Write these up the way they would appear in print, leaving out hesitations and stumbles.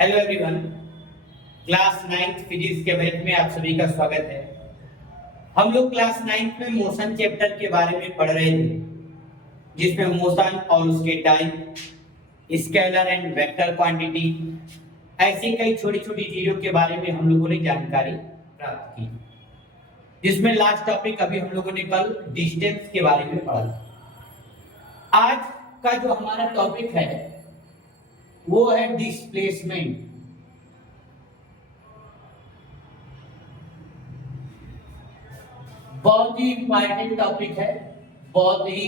Hello everyone, class ninth physics के batch में आप सभी का स्वागत है। हम लोग क्लास नाइन्थ में मोशन चैप्टर के बारे में पढ़ रहे थे, जिसमें मोशन और उसके type, scalar and vector quantity, ऐसी कई छोटी छोटी चीजों के बारे में हम लोगों ने जानकारी प्राप्त की, जिसमें लास्ट टॉपिक अभी हम लोगों ने कल डिस्टेंस के बारे में पढ़ा। आज का जो हमारा टॉपिक है वो है डिस्प्लेसमेंट। बहुत ही इंपॉर्टेंट टॉपिक है, बहुत ही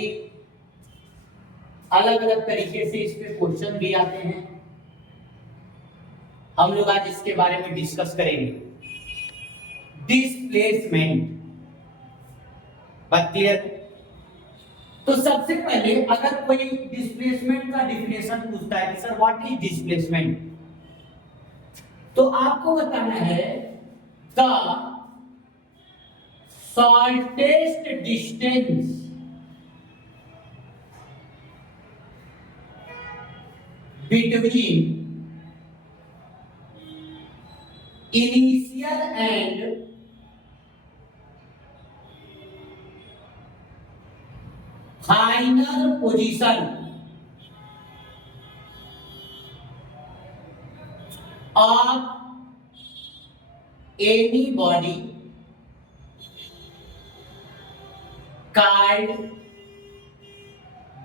अलग अलग तरीके से इस पे क्वेश्चन भी आते हैं। हम लोग आज इसके बारे में डिस्कस करेंगे। डिस्प्लेसमेंट, बात क्लियर? तो सबसे पहले अगर कोई डिस्प्लेसमेंट का डिफिनेशन पूछता है कि सर व्हाट इज डिस्प्लेसमेंट, तो आपको बताना है the shortest distance between initial and final position of any body called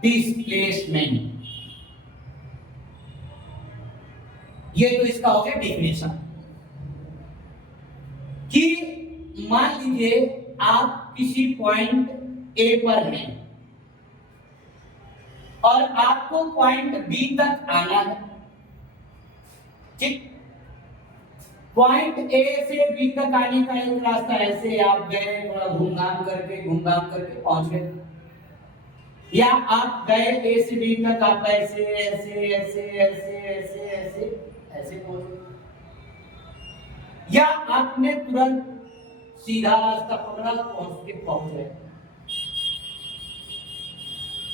displacement. ये तो इसका हो गया डिफिनेशन कि मान लीजिए आप किसी पॉइंट ए पर हैं और आपको पॉइंट बी तक आना है, ठीक? पॉइंट ए से बी तक आने का एक रास्ता ऐसे आप गए, थोड़ा घूम-घाम करके पहुंच गए, या आप गए ए से बी तक, आप ऐसे ऐसे ऐसे ऐसे ऐसे ऐसे ऐसे पहुंच गए, या आपने तुरंत सीधा रास्ता पकड़ा, पहुंच गए।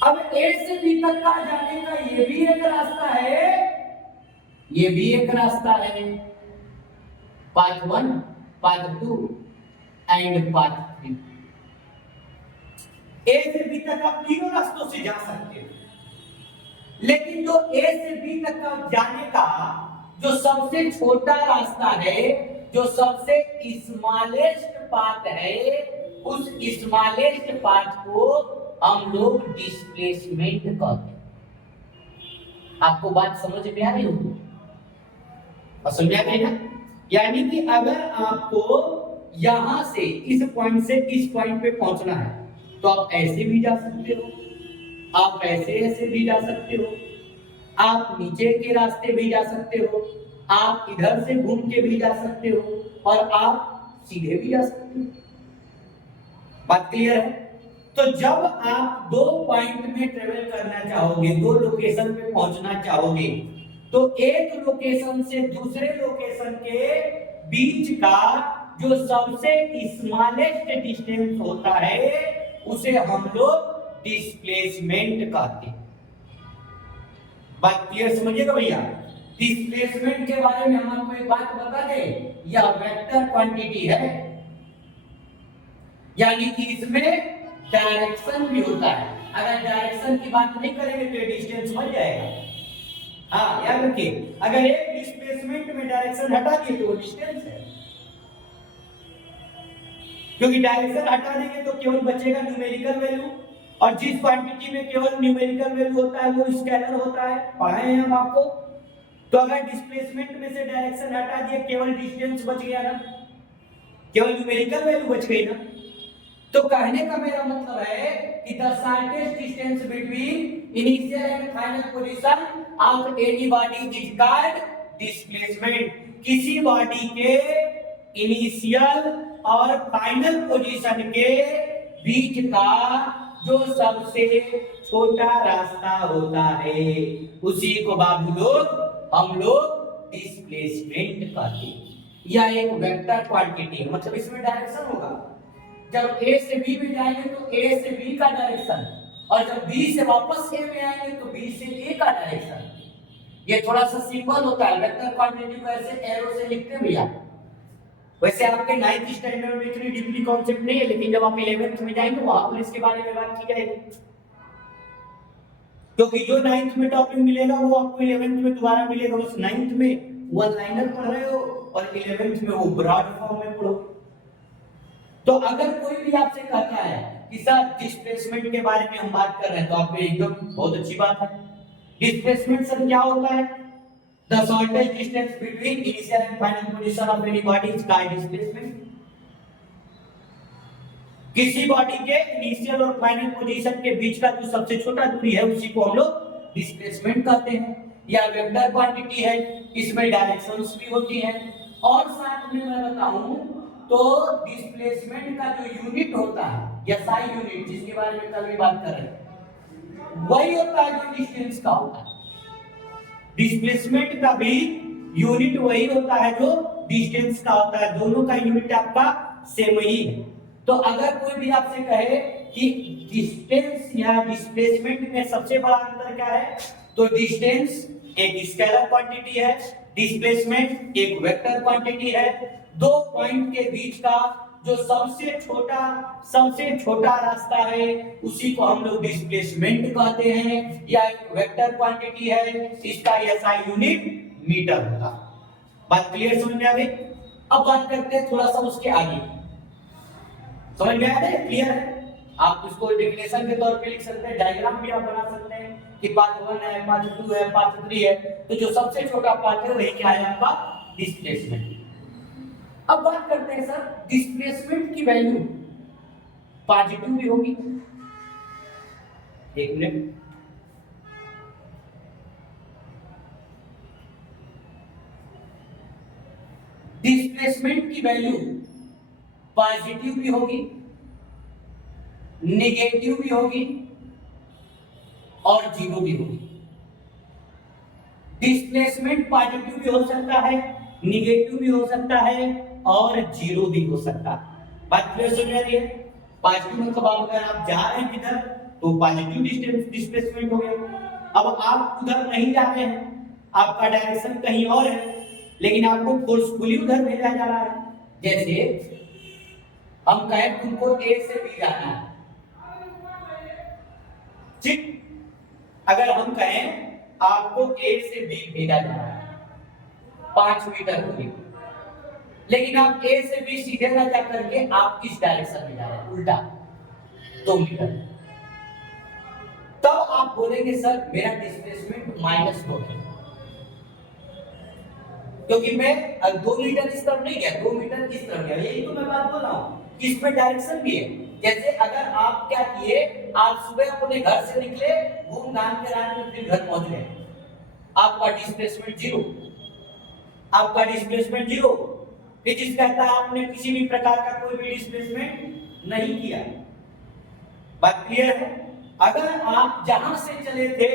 अब ए से बी तक का जाने का ये भी एक रास्ता है, ये भी एक रास्ता है, पाथ 1, पाथ 2 एंड पाथ 3। ए से बी तक आप तीनों रास्तों से जा सकते हो, लेकिन जो ए से बी तक का जाने का जो सबसे छोटा रास्ता है, जो सबसे स्मॉलेस्ट पाथ है, उस स्मॉलेस्ट पाथ को हम लोग डिस्प्लेसमेंट कहते हैं। आपको बात समझ में आ रही होगी? समझ में आ रही ना? यानी कि अगर आपको यहां से इस पॉइंट से इस पॉइंट पे पहुंचना है तो आप ऐसे भी जा सकते हो, आप ऐसे ऐसे भी जा सकते हो, आप नीचे के रास्ते भी जा सकते हो, आप इधर से घूम के भी जा सकते हो, और आप सीधे भी जा सकते हो। बात क्लियर है? तो जब आप दो पॉइंट में ट्रेवल करना चाहोगे, दो लोकेशन पे पहुंचना चाहोगे, तो एक लोकेशन से दूसरे लोकेशन के बीच का जो सबसे स्मॉलेस्ट डिस्टेंस होता है उसे हम लोग डिस्प्लेसमेंट कहते हैं। बात क्लियर समझिएगा भैया? डिस्प्लेसमेंट के बारे में हम आपको एक बात बता दें, यह वेक्टर क्वांटिटी है, यानी कि इसमें डायरेक्शन भी होता है। अगर डायरेक्शन की बात नहीं करेंगे तो डिस्टेंस बन जाएगा। हाँ, याद रखिए, अगर एक डिस्प्लेसमेंट में डायरेक्शन हटा दिए तो वो डिस्टेंस है, क्योंकि डायरेक्शन हटा देंगे तो केवल बचेगा न्यूमेरिकल वैल्यू, और जिस क्वांटिटी में केवल न्यूमेरिकल वैल्यू होता है वो स्केलर होता है, पढ़ाए हैं हम आपको। तो अगर डिस्प्लेसमेंट में से डायरेक्शन हटा दिए, केवल डिस्टेंस बच गया ना, केवल न्यूमेरिकल वैल्यू बच गई ना। तो कहने का मेरा मतलब है कि the shortest distance between initial and final position of any body is called displacement. किसी बॉडी के इनिशियल और फाइनल पोजीशन के बीच का जो सबसे छोटा रास्ता होता है उसी को बाबू लोग हम लोग डिस्प्लेसमेंट कहते हैं। यह एक वेक्टर क्वांटिटी है, मतलब इसमें डायरेक्शन होगा। जब ए से बी में जाएंगे तो ए से बी का डायरेक्शन, और जब बी से वापस ए में आएंगे तो बी से ए का डायरेक्शन। ये थोड़ा सा सिंपल होता है, वेक्टर क्वांटिटी को ऐसे एरो से लिखते हैं भैया। वैसे आपके 9th स्टैंडर्ड में इतनी डीपली कॉन्सेप्ट नहीं है, लेकिन जब आप 11th में जाएंगे वहां पर इसके बारे में बात की जाएगी, क्योंकि जो 9th में टॉपिक मिलेगा वो आपको 11th में दोबारा मिलेगा। बस 9th में वन लाइनर पढ़ रहे हो और 11th में वो ब्रॉड फॉर्म में पढ़ो। तो अगर कोई भी आपसे कहता है कि सर डिस्प्लेसमेंट के बारे में हम बात कर रहे हैं, तो आपको एकदम बहुत अच्छी बात है। डिस्प्लेसमेंट सर क्या होता है? The shortest distance between initial and final position of any body is called displacement. किसी बॉडी के इनिशियल और फाइनल पोजीशन के बीच का जो सबसे छोटा दूरी है उसी को हम लोग डिस्प्लेसमेंट कहते हैं, या वेक्टर क्वांटिटी है। इसमें डायरेक्शंस भी होती हैं, और साथ में मैं बताऊं तो डिस्प्लेसमेंट का जो यूनिट होता है या साई यूनिट, जिसके बारे में कल भी बात कर रहे हैं, वही होता है जो डिस्टेंस का होता है। डिस्प्लेसमेंट का भी यूनिट वही होता है जो डिस्टेंस का होता है, दोनों का यूनिट आपका सेम ही है। तो अगर कोई भी आपसे कहे कि डिस्टेंस या डिस्प्लेसमेंट में सबसे बड़ा अंतर क्या है, तो डिस्टेंस एक स्केलर क्वांटिटी है, डिस्प्लेसमेंट एक वेक्टर क्वांटिटी है। दो पॉइंट के बीच का जो सबसे छोटा रास्ता है उसी को हम लोग डिस्प्लेसमेंट कहते हैं, या एक वेक्टर क्वांटिटी है, इसका एसआई यूनिट मीटर होगा। बात क्लियर समझ में आ गई? अब बात करते हैं थोड़ा सा उसके आगे। समझ में आया? क्लियर है? आप उसको डेफिनेशन के तौर पे लिख सकते हैं, डायग्राम भी आप बना सकते हैं कि पार्ट 1 है, पार्ट 2 है, पार्ट 3 है। तो जो सबसे छोटा पार्ट है वही क्या है आपका? डिस्प्लेसमेंट। अब बात करते हैं सर डिस्प्लेसमेंट की वैल्यू पॉजिटिव भी होगी। एक मिनट, डिस्प्लेसमेंट की वैल्यू पॉजिटिव भी होगी, नेगेटिव भी होगी और जीरो भी होगी। डिस्प्लेसमेंट पॉजिटिव भी हो सकता है, नेगेटिव भी हो सकता है और जीरो भी हो सकता है। बात क्लियर समझ आ रही है? पॉजिटिव मतलब आप अगर आप जा रहे हैं किधर तो पॉजिटिव डिस्प्लेसमेंट हो गया। अब आप उधर नहीं जा रहे हैं, आपका डायरेक्शन कहीं और है, लेकिन आपको फोर्सफुली उधर भेजा जा रहा है। जैसे हम कहें तुमको ए से बी जाना है, ठीक? अगर हम कहें आपको ए से बी भेजा जा रहा है 5 मीटर दूरी, लेकिन आप ए से बी सीधे ना जा करके आप किस डायरेक्शन में जा रहे हैं? उल्टा 2 मीटर। तब आप बोलेंगे सर मेरा डिस्प्लेसमेंट -2 है, क्योंकि मैं 2 मीटर इस तरफ नहीं गया, 2 मीटर इस तरफ गया। यही तो मैं बात बोल रहा हूं कि इसमें डायरेक्शन भी है। जैसे अगर आप क्या किए, आप सुबह अपने घर से निकले, घूम घाम के रात में फिर घर पहुंच गए, आपका डिस्प्लेसमेंट जीरो। आपका डिस्प्लेसमेंट जीरो। फिजिक्स कहता है आपने किसी भी प्रकार का कोई भी डिस्प्लेसमेंट नहीं किया। बात क्लियर है? अगर आप जहां से चले थे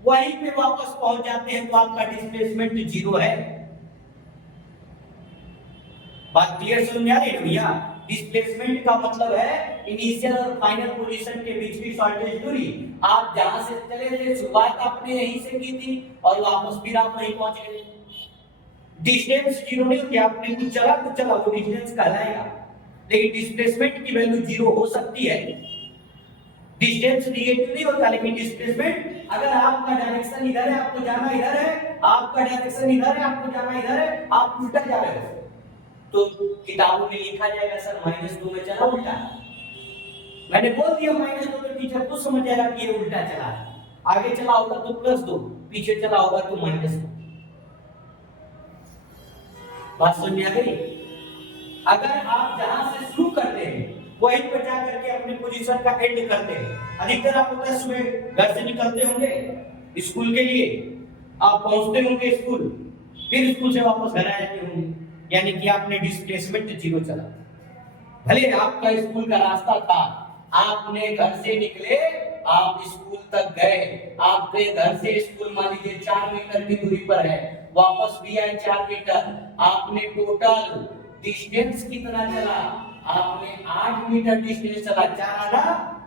वहीं पे वापस पहुंच जाते हैं तो आपका डिस्प्लेसमेंट जीरो है। बात क्लियर समझ आ रही है भैया? डिस्प्लेसमेंट का मतलब है इनिशियल और फाइनल पोजीशन के बीच की शॉर्टेज दूरी। आप जहां से चले थे, शुरुआत आपने यहीं से की थी और वापस फिर आप वहीं पहुंच गए। डिस्टेंस जीरो नहीं होती, आपने कुछ चला वो डिस्टेंस कहलाएगा, लेकिन डिस्प्लेसमेंट की वैल्यू जीरो हो सकती है। डिस्टेंस नेगेटिव नहीं होता, लेकिन डिस्प्लेसमेंट अगर आपका डायरेक्शन इधर है, आपको जाना इधर है, आपका डायरेक्शन इधर है, आपको जाना इधर है, आप उल्टा जा रहे हो, तो किताबों में लिखा जाएगा सर -2 में चला उल्टा। मैंने बोल दिया -2 तो टीचर को समझ जाएगा कि ये उल्टा चला है। आगे चला होगा तो +2, पीछे चला होगा तो -2। बात समझ में आ गई? अगर आप जहां से शुरू करते हैं वहीं पर जाकर के अपने पोजीशन का एंड करते हैं। अधिकतर आप होता है सुबह घर से निकलते होंगे स्कूल के लिए, आप पहुंचते होंगे स्कूल, फिर स्कूल से वापस घर आ जाते होंगे, यानी कि आपने डिस्प्लेसमेंट जीरो चला। भले आपका स्कूल का रास्ता था, आपने घर से निकले, आप स्कूल तक गए, आपके घर से स्कूल मान लीजिए 4 मीटर की दूरी पर है, वापस भी आए 4 मीटर, आपने टोटल डिस्टेंस कितना चला? आपने 8 मीटर डिस्टेंस चला, 4 आना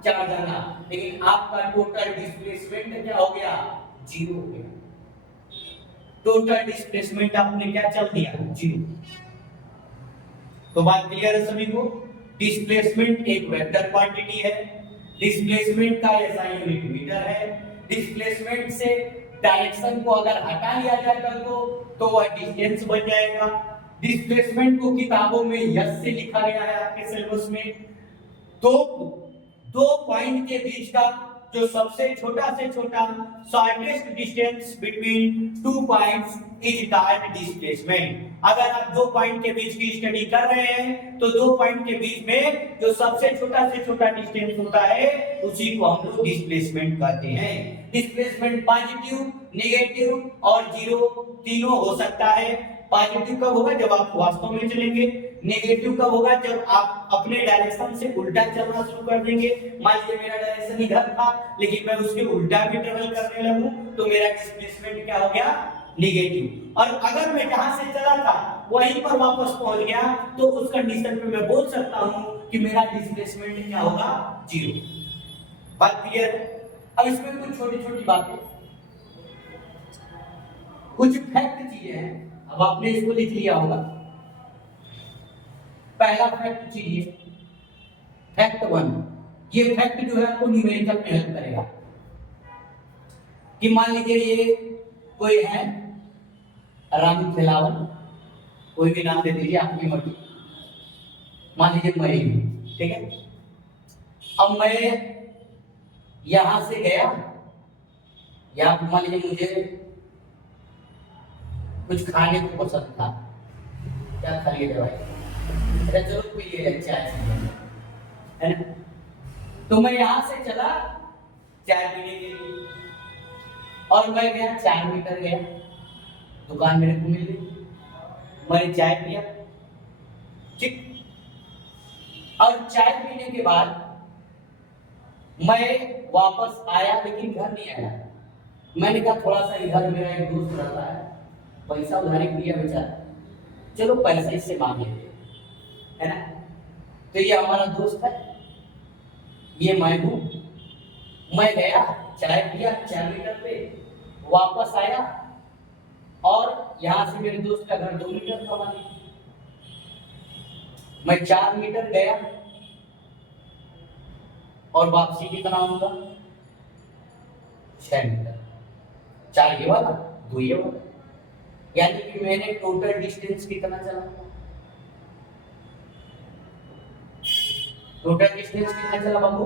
4 जाना, लेकिन आपका टोटल डिस्प्लेसमेंट क्या हो गया? जीरो हो गया। टोटल डिस्प्लेसमेंट आपने क्या चल दिया, 0। तो बात क्लियर है सभी को। डिस्प्लेसमेंट एक वेक्टर क्वांटिटी है, डिस्प्लेसमेंट का एसआई यूनिट मीटर है। डिस्प्लेसमेंट से डायरेक्शन को अगर हटा लिया जाए कल को तो वह डिस्टेंस बन जाएगा। डिस्प्लेसमेंट को किताबों में यस से लिखा गया है आपके सिलेबस में। तो दो पॉइंट के बीच का जो सबसे छोटा से छोटा shortest distance between two points is called displacement. अगर आप दो पॉइंट के बीच की स्टडी कर रहे हैं तो दो पॉइंट के बीच में जो सबसे छोटा से छोटा डिस्टेंस होता है उसी को हम लोग डिस्प्लेसमेंट कहते हैं। डिस्प्लेसमेंट पॉजिटिव, नेगेटिव और जीरो तीनों हो सकता है। पॉजिटिव कब होगा, जब आप वास्तव में चलेंगे। नेगेटिव कब होगा, जब आप अपने डायरेक्शन से उल्टा चलना शुरू कर देंगे। मान लीजिए मेरा डायरेक्शन इधर था लेकिन मैं उसके उल्टा भी ट्रेवल करने लगूं तो मेरा डिस्प्लेसमेंट क्या हो गया, नेगेटिव। और अगर मैं जहां से चला था वहीं पर वापस पहुंच गया तो उस कंडीशन पे मैं बोल सकता हूं कि मेरा डिस्प्लेसमेंट क्या होगा, 0। बात क्लियर है। अब इसमें कुछ छोटी छोटी बातें, कुछ फैक्ट चीजें हैं। अब आपने इसको लिख लिया होगा। पहला फैक्ट चीजिए, फैक्ट 1। ये फैक्ट जो है आपको न्यूमेरिकल में हेल्प करेगा कि मान लीजिए ये कोई है राम खिलावन, कोई भी नाम दे दीजिए आपकी मर्जी। मान लीजिए मैं ही हूं, ठीक है। अब मैं यहां से गया, या मान लीजिए मुझे कुछ खाने को पसंद था, क्या खा लिए भाई, अरे चलो पी चाय है ना। तो मैं यहां से चला चाय पीने के लिए और मैं गया 4 मीटर गया, दुकान मेरे को मिल गई, मैंने चाय पिया, ठीक। और चाय पीने के बाद मैं वापस आया लेकिन घर नहीं आया। मैंने कहा थोड़ा सा इधर मेरा एक दोस्त रहता है, पैसा उधारी किया बेचारा, चलो पैसे इससे मांग लेते है ना। तो ये हमारा दोस्त है, ये मैं हूं। मैं गया चाय पिया 4 मीटर पे, वापस आया और यहां से मेरे दोस्त का घर 2 मीटर था। मैं 4 मीटर गया और वापसी कितना होगा, 6 मीटर। 4 ये वाला, 2 ये वाला, यानी कि मैंने टोटल डिस्टेंस कितना चला, टोटल डिस्टेंस कितना चला बाबू,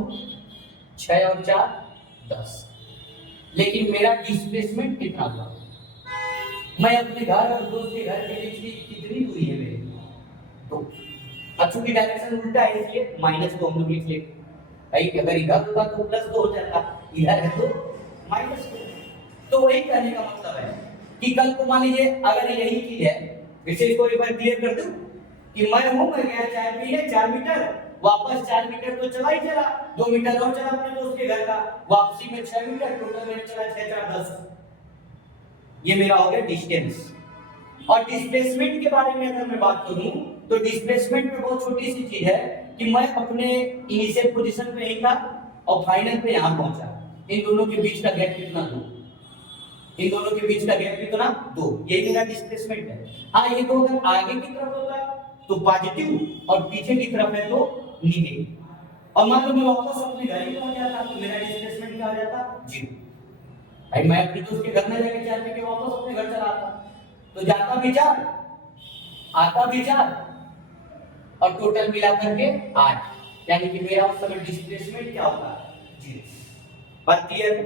6 और 4 10। लेकिन मेरा डिस्प्लेसमेंट कितना हुआ, मैं अपने घर और दोस्त के घर के बीच की कितनी दूरी है मेरी, तो चूंकि डायरेक्शन उल्टा है इसलिए माइनस को हम लोग लिख लेंगे भाई। अगर इधर होता तो +2 हो जाता, इधर है तो -2। तो वही कहने का मतलब है कि कल को मान लीजिए अगर यही चीज है, विशेष को एक बार क्लियर कर दूं कि मैं हूं, मैं गया चाय पीने 4 मीटर, वापस 4 मीटर तो चला ही चला, 2 मीटर और चला अपने दोस्त के घर का, वापसी में 6 मीटर, टोटल मैंने चला 6 4 10। ये मेरा हो गया डिस्टेंस। और डिस्प्लेसमेंट के बारे में अगर मैं बात करूं तो डिस्प्लेसमेंट में बहुत छोटी सी चीज है कि मैं अपने इनिशियल पोजीशन पे ही था और फाइनल पे यहां पहुंचा, इन दोनों के बीच का गैप कितना, 2। इन दोनों के बीच का गैप कितना, 2। यही मेरा डिस्प्लेसमेंट है। हाँ, ये तो अगर आगे की तरफ होता तो पॉजिटिव और पीछे की तरफ है तो नेगेटिव। और मान लो मैं वापस अपने घर ही पहुंच जाता तो मेरा डिस्प्लेसमेंट क्या हो जाता, 0। भाई मैं अपने दोस्त के घर में जाके चाय पी के वापस अपने घर चला आता तो जाता भी 4, आता भी 4 और टोटल मिला करके 8, यानी कि मेरा उस समय डिस्प्लेसमेंट क्या होगा, 0। बात क्लियर है।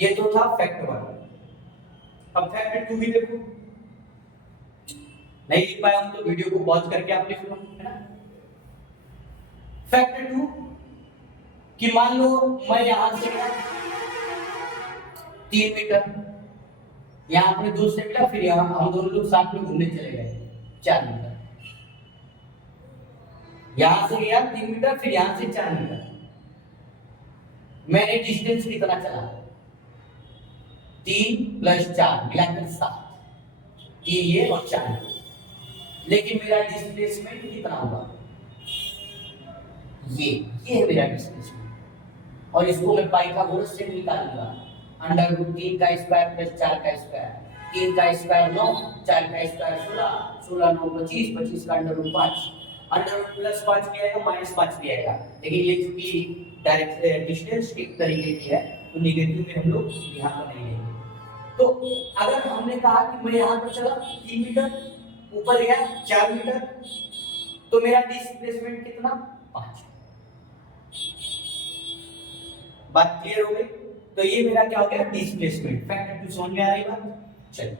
ये तो था फैक्ट 1। अब फैक्ट 2 भी देखो, नहीं लिख पाया हम तो वीडियो को पॉज करके आप लिख लो, है ना। फैक्ट 2 कि मान लो मैं यहां से गया 3 मीटर, यहां अपने दोस्त से मिला, फिर यहां हम दोनों लोग साथ में घूमने चले गए 4 मीटर। यहां से गया 3 मीटर, फिर यहां से 4 मीटर, मैंने डिस्टेंस कितना चला, 3 + 4 मिलाकर 7, 3 ये और 4 ये। लेकिन मेरा डिस्प्लेसमेंट कितना होगा, ये है मेरा डिस्प्लेसमेंट। और इसको मैं पाइथागोरस से निकालूंगा, √3 का स्क्वायर + 4 का स्क्वायर, 3 का स्क्वायर 9, 4 का स्क्वायर 16, 16 9 25, 25 का under root 5, under root plus 5 भी आएगा माइनस 5 भी आएगा, लेकिन ये चूंकि डायरेक्ट डिस्टेंस की तरीके की है तो नेगेटिव में हम लोग यहाँ पर नहीं लेंगे। तो अगर हमने कहा कि मैं यहाँ पर चला 3 मीटर, ऊपर गया 4 मीटर, तो मेरा डिस्प्लेसमेंट कितना 5। बात क्लियर हो गई? तो ये मेरा क्या हो गया डिस्प्लेसमेंट। फैक्ट 2 समझ में आ रही बात? चलिए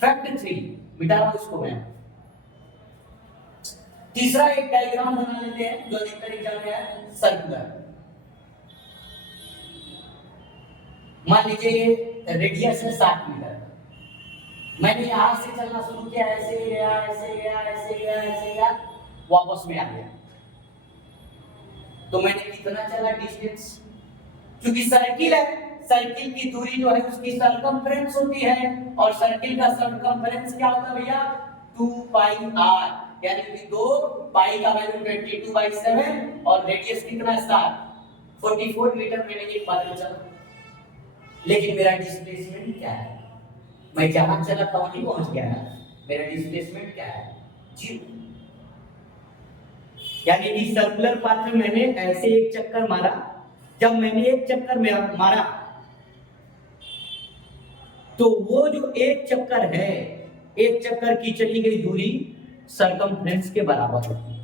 फैक्ट 3 मिटा दो इसको मैं। तीसरा एक डायग्राम बना लेते हैं जो अधिकतर एग्जाम में है, सर्कुलर। मान लीजिए ये रेडियस है 7 मीटर, मैंने यहां से चलना शुरू किया, ऐसे गया ऐसे गया ऐसे गया ऐसे गया, वापस में आ गया, तो मैंने कितना चला डिस्टेंस? क्योंकि सर्किल है, सर्किल की दूरी जो है उसकी सरकमफ्रेंस होती है, और सर्किल का सरकमफ्रेंस क्या होता है भैया 2 पाई r, यानी कि 2 पाई का वैल्यू 22/7 और रेडियस कितना है 7, 44 मीटर मैंने ये पैदल चला। लेकिन मेरा डिस्प्लेसमेंट क्या है? मैं जहां चला था वहीं पहुंच गया ना, मेरा डिस्प्लेसमेंट क्या है 0। यानी कि सर्कुलर पाथ में मैंने ऐसे एक चक्कर मारा, जब मैंने एक चक्कर मारा तो वो जो एक चक्कर है, एक चक्कर की चली गई दूरी सरकमफ्रेंस के बराबर होती है।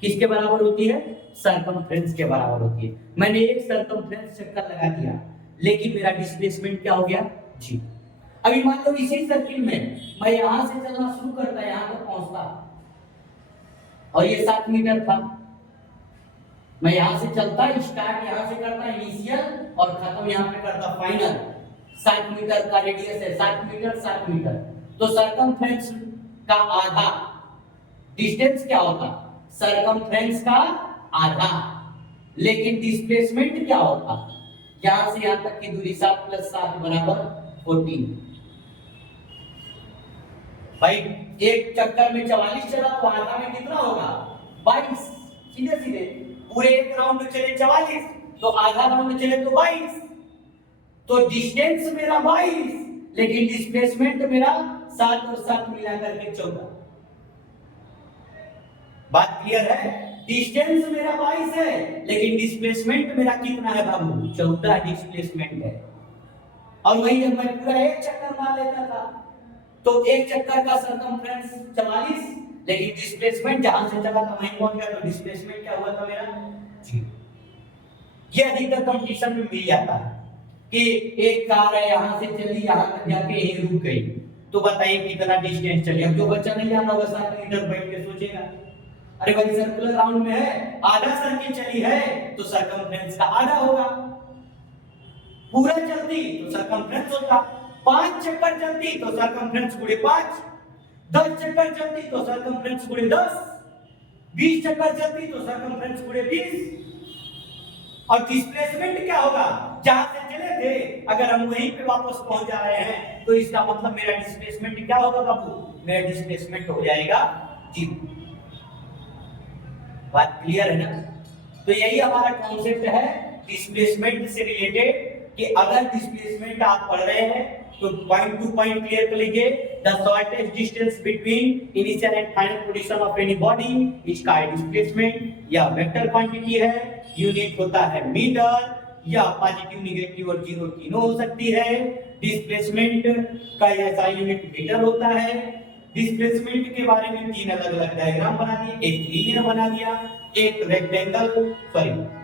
किसके बराबर होती है? सरकमफ्रेंस के बराबर होती है। मैंने एक सरकमफ्रेंस चक्कर लगा दिया, लेकिन मेरा डिस्प्लेसमेंट क्या हो गया 0। अभी मान लो इसी सर्किल में मैं यहां से चलना शुरू करता, यहां तक पहुंचता, और ये 7 मीटर था, मैं यहां से चलता, स्टार्ट यहां से करता इनिशियल और खत्म यहां पे करता फाइनल। 7 मीटर का रेडियस है, 7 मीटर 7 मीटर, तो सरकमफ्रेंस का आधा डिस्टेंस क्या होता? सरकमफ्रेंस का आधा। लेकिन डिस्प्लेसमेंट क्या होता? यहां से यहां तक की दूरी 7 + 7 = 14। भाई एक चक्कर में 44 चला तो आधा में कितना होगा 22। सीधे सीधे पूरे एक राउंड चले 44 तो आधा राउंड चले तो 22, तो डिस्टेंस मेरा 22, लेकिन डिस्प्लेसमेंट मेरा 7 और 7 मिला करके 14। बात क्लियर है? डिस्टेंस मेरा 22 है, लेकिन डिस्प्लेसमेंट मेरा कितना है बाबू 14 डिस्प्लेसमेंट है। और वही जब मैं पूरा एक चक्कर मार लेता था तो एक चक्कर का सरकमफ्रेंस 44, लेकिन डिस्प्लेसमेंट जहां से चला था वहीं पहुंच गया, तो डिस्प्लेसमेंट क्या हुआ था मेरा 0। ये अधिकतर कंपटीशन में मिल जाता है कि एक कार है यहां से चली यहां तक जाके यहीं रुक गई, तो बताइए कितना डिस्टेंस चली। अब जो बच्चा नहीं जाना होगा 7 मीटर बैठ के सोचेगा अरे भाई सर्कुलर राउंड में है, आधा सर्किल चली है तो सरकमफ्रेंस का आधा होगा। पूरा चलती तो सरकमफ्रेंस होता, 5 चक्कर चलती तो सरकमफ्रेंस गुणे 5, 10 चक्कर चलती तो सरकमफ्रेंस गुणे 10, 20 चक्कर चलती तो सरकमफ्रेंस गुणे 20। और डिस्प्लेसमेंट क्या होगा? जहां से चले थे अगर हम वहीं पे वापस पहुंच जा रहे हैं तो इसका मतलब मेरा डिस्प्लेसमेंट क्या होगा बाबू? मेरा डिस्प्लेसमेंट हो जाएगा 0। बात क्लियर है ना? तो यही हमारा कॉन्सेप्ट है डिस्प्लेसमेंट से रिलेटेड, कि अगर डिस्प्लेसमेंट आप पढ़ रहे हैं तो पॉइंट टू पॉइंट क्लियर कर लीजिए। The shortest distance between initial and final position of any body इसका डिस्प्लेसमेंट या वेक्टर क्वांटिटी है। यूनिट होता है मीटर, या पॉजिटिव नेगेटिव और जीरो तीनों हो सकती है। डिस्प्लेसमेंट का ऐसा यूनिट मीटर होता है। डिस्प्लेसमेंट के बारे में 3 अलग-अलग डायग्राम बना दिए, एक लीनियर बना दिया, एक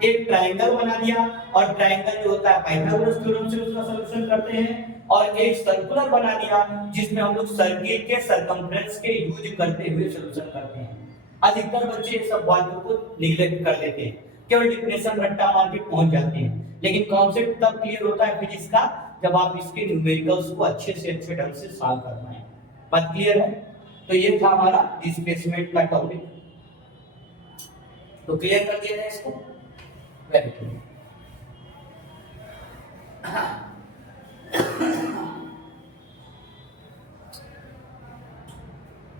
एक ट्रायंगल बना दिया, और ट्रायंगल जो होता है पाइथागोरस थ्योरम से उसका सॉल्यूशन करते हैं, और एक सर्कुलर बना दिया जिसमें हम लोग सर्किल के सरकमफ्रेंस के यूज करते हुए सॉल्यूशन करते हैं। अधिकतर बच्चे सब बातों को निग्लेक्ट कर लेते हैं, केवल डिफिनेशन रट्टा मार के पहुंच जाते हैं, लेकिन कॉन्सेप्ट तब क्लियर होता है फिजिक्स का जब आप इसके न्यूमेरिकल्स को अच्छे से अच्छे ढंग से सॉल्व कर पाए। बात क्लियर है? तो ये था हमारा डिस्प्लेसमेंट का टॉपिक, तो क्लियर कर दिया जाए इसको। Very good.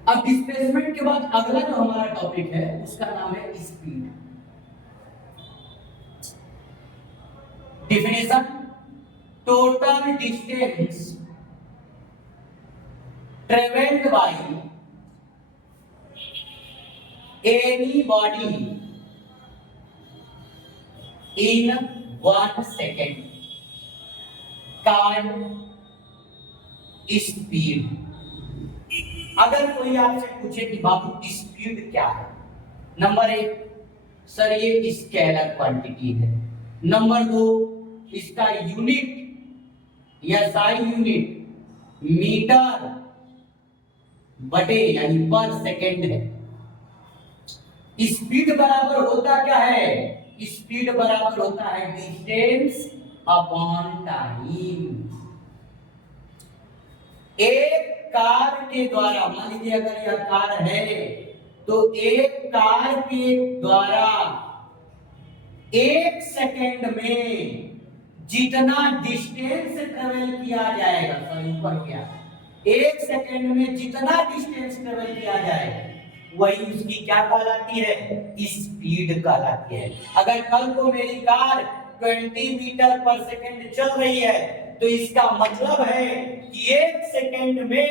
अब डिस्प्लेसमेंट के बाद अगला जो हमारा टॉपिक है उसका नाम है speed. Definition: total distance traveled by any body in 1 second called speed. अगर कोई आपसे पूछे कि बाबू स्पीड क्या है, नंबर 1 सर ये स्केलर क्वांटिटी है। नंबर 2 इसका यूनिट या SI यूनिट मीटर बटे यानी पर सेकेंड है। स्पीड बराबर होता क्या है? स्पीड बराबर होता है डिस्टेंस अपॉन टाइम। एक कार के द्वारा, मान लीजिए अगर यह कार है तो एक कार के द्वारा 1 सेकेंड में जितना डिस्टेंस ट्रेवल किया जाएगा, सॉरी ऊपर गया, 1 सेकेंड में जितना डिस्टेंस ट्रेवल किया जाएगा वही उसकी क्या कहलाती है? स्पीड कहलाती है। अगर कल को मेरी कार 20 मीटर पर सेकेंड चल रही है तो इसका मतलब है कि 1 सेकेंड में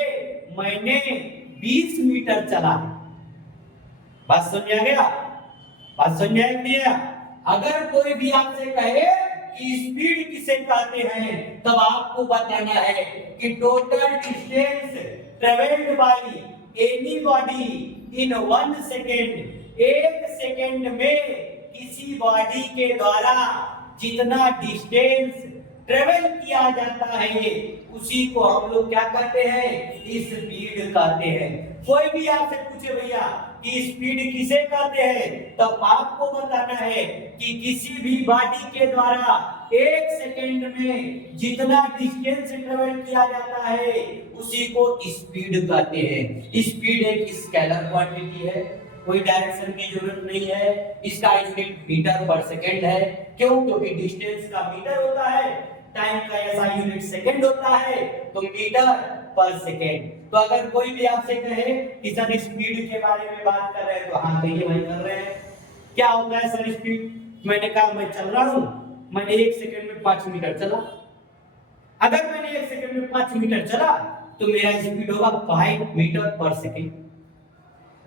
मैंने 20 मीटर चला। बात समझ आ गया? बात समझ आ गया? अगर कोई भी आपसे कहे कि स्पीड किसे कहते हैं तब आपको बताना है कि total distance travelled by any body in 1 second. 1 second में किसी बॉडी के द्वारा जितना डिस्टेंस ट्रेवल किया जाता है उसी को हम लोग क्या कहते हैं? स्पीड कहते हैं। कोई भी आपसे पूछे भैया कि स्पीड किसे कहते हैं तब आपको बताना है कि किसी भी बॉडी के द्वारा 1 सेकेंड में जितना डिस्टेंस ट्रेवल किया जाता है उसी को स्पीड कहते हैं। स्पीड एक स्केलर क्वांटिटी है, कोई डायरेक्शन की जरूरत नहीं है। इसका यूनिट मीटर पर सेकेंड है। क्यों? क्योंकि डिस्टेंस का मीटर होता है, टाइम का SI यूनिट सेकेंड होता है, तो मीटर पर सेकेंड। तो अगर कोई भी आपसे कहे कि सर स्पीड के बारे में बात कर रहे हैं तो हाँ कहिए भाई कर रहे हैं। क्या होता है सर स्पीड? मैंने कहा मैं चल रहा हूं, मैंने 1 सेकेंड में 5 मीटर चला। अगर मैंने 1 सेकेंड में 5 मीटर चला तो मेरा स्पीड होगा 5 मीटर पर सेकेंड।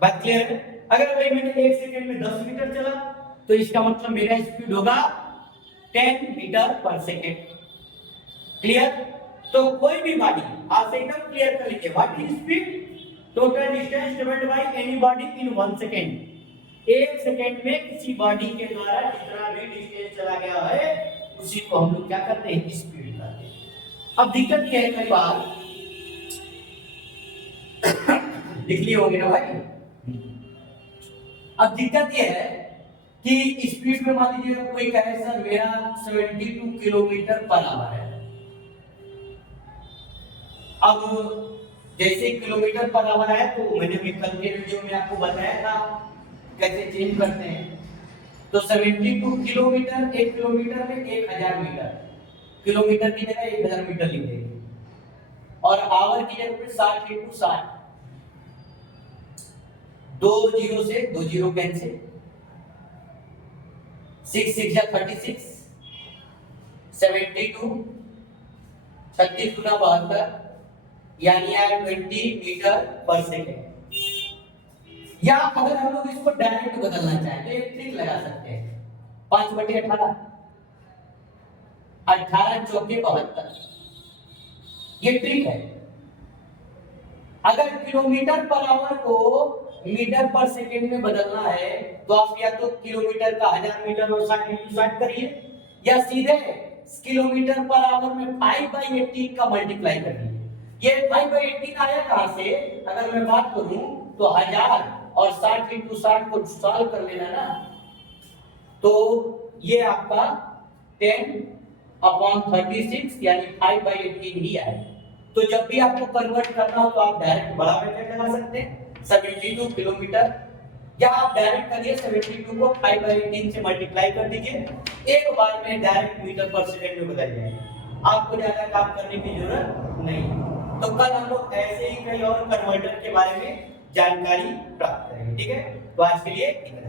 बात क्लियर है? अगर भाई मैंने 1 सेकेंड में 10 मीटर चला तो इसका मतलब मेरा स्पीड होगा 10 मीटर पर सेकेंड। क्लियर? तो कोई भी बॉडी आप एकदम क्लियर कर लीजिए, what is speed? Total distance travelled by any body in 1 second. 1 second में किसी बॉडी के द्वारा जितना भी डिस्टेंस चला गया है उसी को हम लोग क्या करते हैं? स्पीड कहते हैं। अब दिक्कत क्या है, कई बार लिख लिए होंगे ना भाई। अब दिक्कत यह है कि स्पीड में मान लीजिए कोई कहे सर मेरा 72 किलोमीटर पर आवर है। अब जैसे किलोमीटर पर आवर है तो मैंने भी कल के वीडियो में आपको बताया था कैसे चेंज करते हैं। तो 72 किलोमीटर, 1 किलोमीटर में 1000 मीटर, किलोमीटर की जगह 1000 मीटर लिख देंगे और आवर की जगह पे 60 × 60, 2 0 से 2 0 कैंसिल, 6 6 36, 72, 36 × 72 यानी 20 मीटर पर सेकेंड। या अगर हम लोग इसको डायरेक्ट बदलना चाहें तो एक ट्रिक लगा सकते हैं, 5/18, 18 चौके 72, ये ट्रिक है। अगर किलोमीटर पर आवर को मीटर पर सेकेंड में बदलना है तो आप या तो किलोमीटर का 1000 मीटर और 60 × 60 करिए या सीधे किलोमीटर पर आवर में 5/18 का मल्टीप्लाई करिए। ये 5/18 आया कहां से? अगर मैं बात करूं तो 1000 और 60 × 60 को सॉल्व कर लेना ना, तो ये आपका 10/36 यानी 5/18 ही आए। तो जब भी आपको कन्वर्ट करना हो तो आप डायरेक्ट बड़ा मेथड लगा सकते हैं 72 किलोमीटर, या आप डायरेक्ट करिए 72 को 5/18 से मल्टीप्लाई कर दीजिए, एक बार में डायरेक्ट मीटर पर सेकंड में बदल जाएगा। आपको ज्यादा काम करने की जरूरत नहीं। तो कल हम लोग ऐसे ही कई और कन्वर्टर के बारे में जानकारी प्राप्त करेंगे। ठीक है, तो आज के लिए इतना।